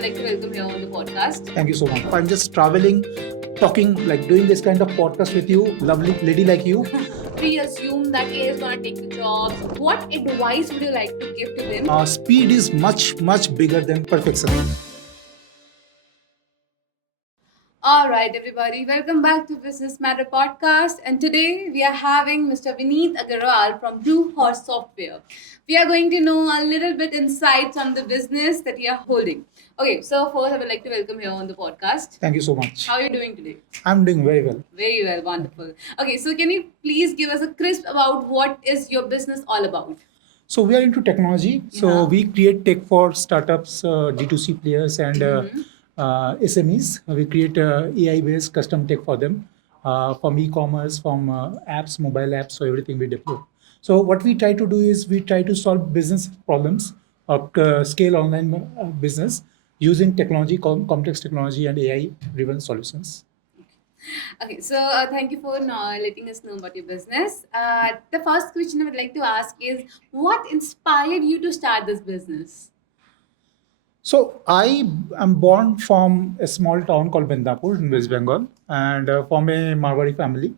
would like to welcome here on the podcast. Thank you so much. I'm just traveling, talking, like doing this kind of podcast with you, lovely lady like you. We assume that AI is going to take the jobs. What advice would you like to give to them? Speed is much bigger than perfection. All right, everybody, welcome back to Business Matter Podcast. And today we are having Mr. Vineet Agarwal from Blue Horse Software. We are going to know a little bit insights on the business that you are holding. Okay, so first I would like to welcome here on the podcast. Thank you so much. How are you doing today? I'm doing very well. Very well, wonderful. Okay, so can you please give us a crisp about what is your business all about? So we are into technology. So Yeah. we create tech for startups, D2C players, and SMEs. We create AI-based custom tech for them, from e-commerce, from apps, mobile apps, so everything we deploy. So what we try to do is we try to solve business problems or scale online business using technology, complex technology, and AI-driven solutions. Okay, so thank you for letting us know about your business. The first question I would like to ask is, what inspired you to start this business? So I am born from a small town called Bendapur in West Bengal, and from a Marwari family.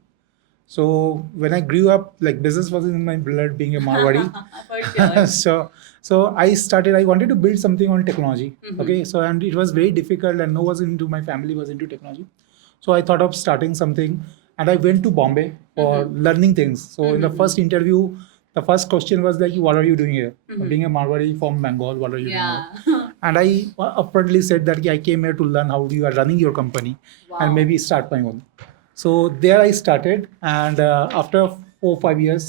So when I grew up, like business was in my blood, being a Marwari. For sure. so I started. I wanted to build something on technology. Mhm. Okay, so and it was very difficult, and no one into my family was into technology. So I thought of starting something, and I went to Bombay for learning things. So in the first interview, the first question was like, "What are you doing here? Being a Marwari from Bengal, what are you doing here?" Yeah. And I upfrontly said that I came here to learn how you are running your company Wow. and maybe start my own. So there I started, and after 4 5 years,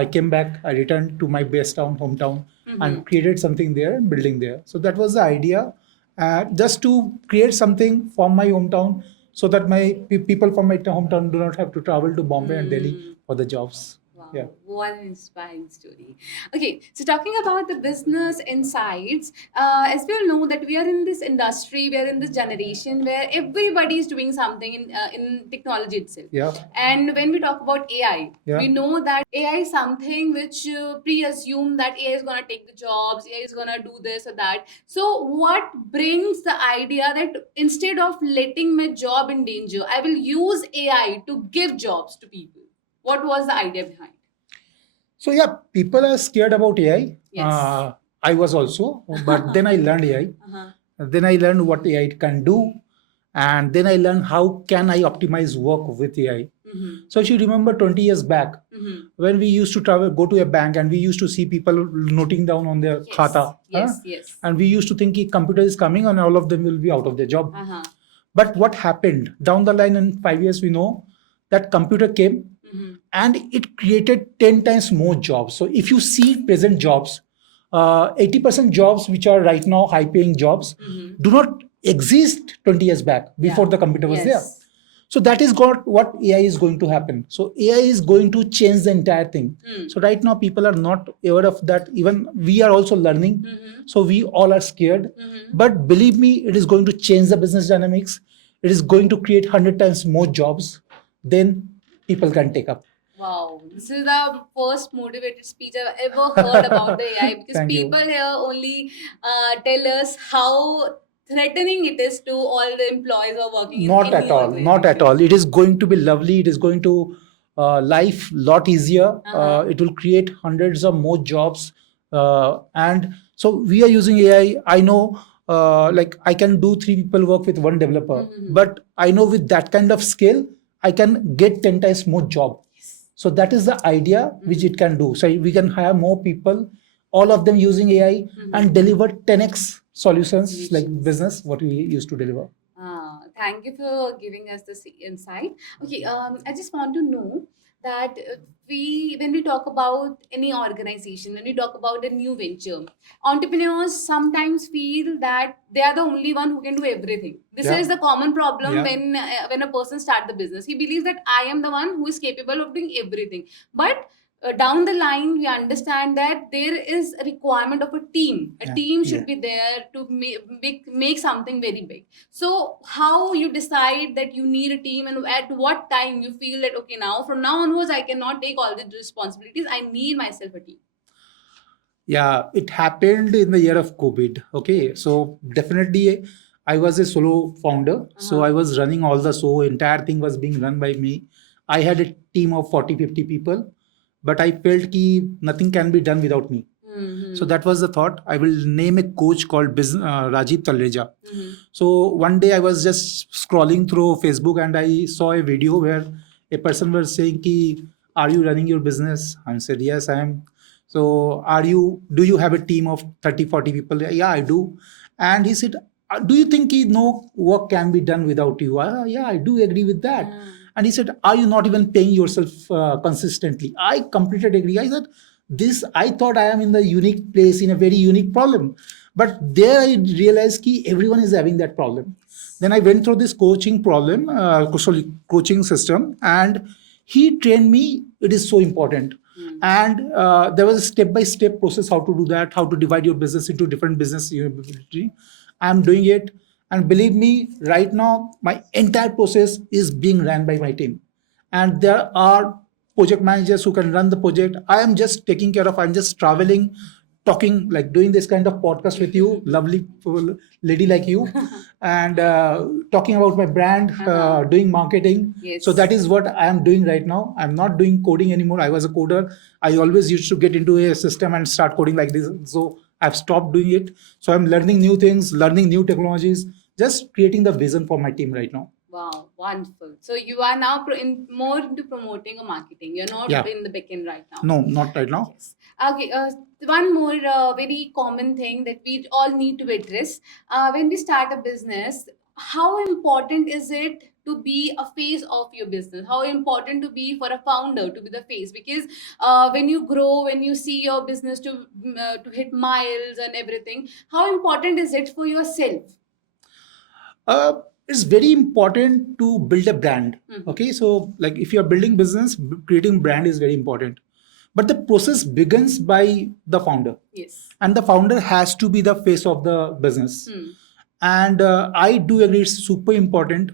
I came back. I returned to my base town, hometown, and created something there and building there. So that was the idea, just to create something from my hometown, so that my people from my hometown do not have to travel to Bombay and Delhi for the jobs. Wow, Yeah. what an inspiring story. Okay, so talking about the business insights, as we all know that we are in this industry, we are in this generation where everybody is doing something in technology itself. Yeah. And when we talk about AI, Yeah. we know that AI is something which pre-assume that AI is going to take the jobs, AI is going to do this or that. So what brings the idea that instead of letting my job in danger, I will use AI to give jobs to people? What was the idea behind? So yeah, people are scared about AI. Yes. I was also, but then I learned AI. Uh-huh. Then I learned what AI can do, and then I learned how can I optimize work with AI. Mm-hmm. So if you remember 20 years back, Mm-hmm. when we used to travel, go to a bank, and we used to see people noting down on their Yes. khata, Yes. Yes. and we used to think कि computer is coming and all of them will be out of their job. Uh-huh. But what happened down the line in 5 years, we know that computer came Mm-hmm. and it created 10 times more jobs. So if you see present jobs, 80% jobs which are right now high paying jobs do not exist 20 years back before the computer was there. Yes. So that is what AI is going to happen. So AI is going to change the entire thing. So right now people are not aware of that. Even we are also learning. So we all are scared. But believe me, it is going to change the business dynamics. It is going to create 100 times more jobs than people can take up. Wow, this is the first motivated speech I've ever heard about the AI, because Thank you. people here only tell us how threatening it is to all the employees who are working Not in any at all. Not at organization. all. It is going to be lovely. It is going to life lot easier. It will create hundreds of more jobs. And so we are using AI. I know, like I can do 3 people work with one developer, but I know with that kind of scale, I can get 10 times more job. So that is the idea which it can do. So we can hire more people, all of them using AI, and deliver 10x solutions like business what we used to deliver. Thank you for giving us this insight. Okay, I just want to know that when we talk about any organization, when we talk about a new venture, entrepreneurs sometimes feel that they are the only one who can do everything. This Yeah. is the common problem Yeah. when a person start the business. He believes that I am the one who is capable of doing everything, but down the line we understand that there is a requirement of a team. A Yeah. team should Yeah. be there to make something very big. So how you decide that you need a team, and at what time you feel that okay, now from now onwards I cannot take all the responsibilities, I need myself a team? Yeah, it happened in the year of COVID. Okay, so definitely I was a solo founder. So I was running all the show, entire thing was being run by me. I had a team of 40, 50 people, but I felt ki nothing can be done without me. So that was the thought. I will name a coach called Rajiv Talreja. So one day I was just scrolling through Facebook and I saw a video where a person was saying ki, are you running your business? I said, yes, I am. So do you have a team of 30, 40 people? Yeah, I do. And he said, do you think no work can be done without you? Yeah, I do agree with that. And he said, are you not even paying yourself consistently? I completely agree. I said, I thought I am in the unique place in a very unique problem. But there I realized that everyone is having that problem. Then I went through this coaching system, and he trained me. It is so important. And there was a step by step process how to do that, how to divide your business into different business units. I'm doing it. And believe me, right now, my entire process is being ran by my team. And there are project managers who can run the project. I am just taking care of, I'm just traveling, talking, like doing this kind of podcast with you, lovely lady like you, and talking about my brand, doing marketing. Yes. So that is what I am doing right now. I'm not doing coding anymore. I was a coder. I always used to get into a system and start coding like this. So I've stopped doing it. So I'm learning new things, learning new technologies, just creating the vision for my team right now. Wow, wonderful. So you are now more into promoting or marketing. You're not in the backend right now. No, not right now. Yes. Okay. One more very common thing that we all need to address when we start a business. How important is it to be a face of your business? How important to be for a founder to be the face? Because when you grow, when you see your business to hit miles and everything, how important is it for yourself? It's very important to build a brand. Okay, so like if you are building business, creating brand is very important. But the process begins by the founder. Yes. And the founder has to be the face of the business. And I do agree it's super important.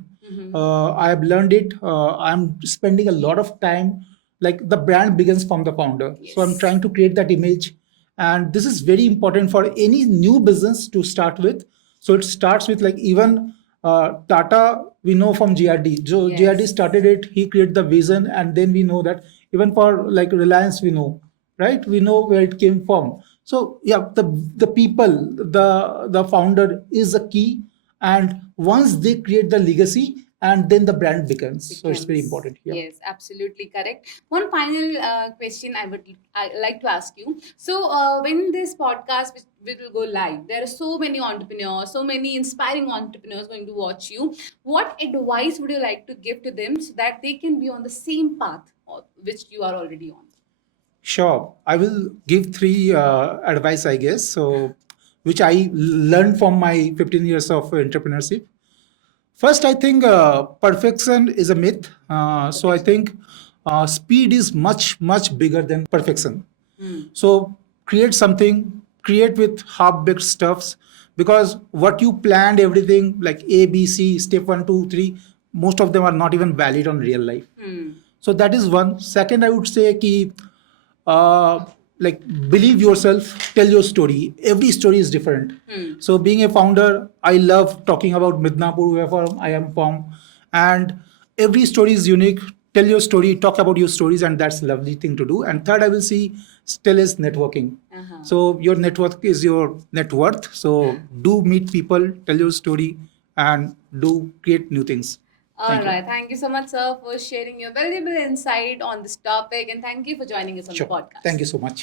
I have learned it. I'm spending a lot of time. Like the brand begins from the founder. Yes. So I'm trying to create that image. And this is very important for any new business to start with. So it starts with like even Tata, we know from GRD. So yes. GRD started it, he created the vision, and then we know that even for like Reliance, we know, right? We know where it came from. So yeah, the people, the founder is the key, and once they create the legacy, and then the brand becomes. So it's very important. Yeah. Yes, absolutely correct. One final question I like to ask you. So when this podcast which will go live, there are so many entrepreneurs, so many inspiring entrepreneurs going to watch you. What advice would you like to give to them so that they can be on the same path which you are already on? Sure. I will give three advice, I guess. So, which I learned from my 15 years of entrepreneurship. First, I think perfection is a myth. So I think speed is much, much bigger than perfection. So create something, create with half-baked stuffs, because what you planned, everything like A, B, C, step 1, 2, 3, most of them are not even valid on real life. So that is one. Second, I would say ki, uh, like believe yourself, tell your story. Every story is different. So being a founder, I love talking about Midnapur, wherever I am from, and every story is unique. Tell your story, talk about your stories, and that's a lovely thing to do. And third, I will see still is networking. So your network is your net worth. So do meet people, tell your story, and do create new things. All right. Thank you so much, sir, for sharing your valuable insight on this topic, and thank you for joining us on the podcast. Thank you so much.